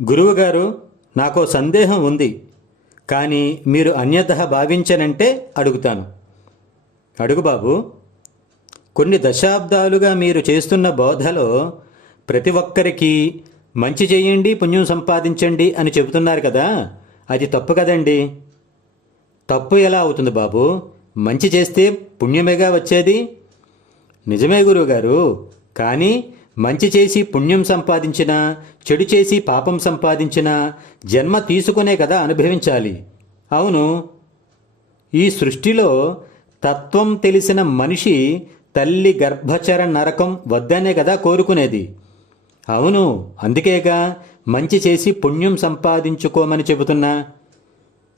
గురువుగారు, నాకో సందేహం ఉంది. కానీ మీరు అన్యథా భావించనంటే అడుగుతాను. అడుగు బాబు. కొన్ని దశాబ్దాలుగా మీరు చేస్తున్న బోధలో ప్రతి ఒక్కరికి మంచి చేయండి, పుణ్యం సంపాదించండి అని చెబుతున్నారు కదా, అది తప్పు కదండి. తప్పు ఎలా అవుతుంది బాబు? మంచి చేస్తే పుణ్యమేగా వచ్చేది. నిజమే గురువుగారు, కానీ మంచి చేసి పుణ్యం సంపాదించినా, చెడు చేసి పాపం సంపాదించినా జన్మ తీసుకునే కదా అనుభవించాలి. అవును, ఈ సృష్టిలో తత్వం తెలిసిన మనిషి తల్లి గర్భచర నరకం వద్దనే కదా కోరుకునేది. అవును, అందుకేగా మంచి చేసి పుణ్యం సంపాదించుకోమని చెబుతున్నా.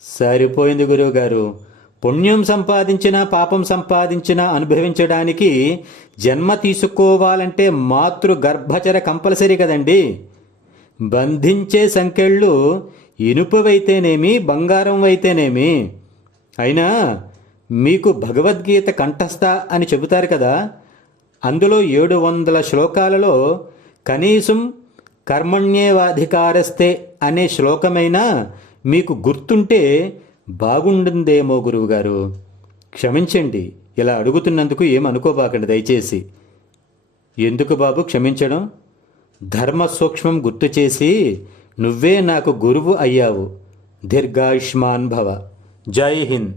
సరిపోయింది గురువుగారు. పుణ్యం సంపాదించినా పాపం సంపాదించినా అనుభవించడానికి జన్మ తీసుకోవాలంటే మాతృ గర్భచర కంపల్సరీ కదండి. బంధించే సంకెళ్ళు ఇనుపవైతేనేమి, బంగారం అయితేనేమి. అయినా మీకు భగవద్గీత కంఠస్థ అని చెబుతారు కదా, అందులో 700 శ్లోకాలలో కనీసం కర్మణ్యేవాధికారస్తే అనే శ్లోకమైనా మీకు గుర్తుంటే బాగుంటుందేమో గురువుగారు. క్షమించండి, ఇలా అడుగుతున్నందుకు ఏమనుకోబాకండి దయచేసి. ఎందుకు బాబు క్షమించడం? ధర్మ సూక్ష్మం గుర్తు చేసి నువ్వే నాకు గురువు అయ్యావు. దీర్ఘాయుష్మాన్ భవ. జై హింద్.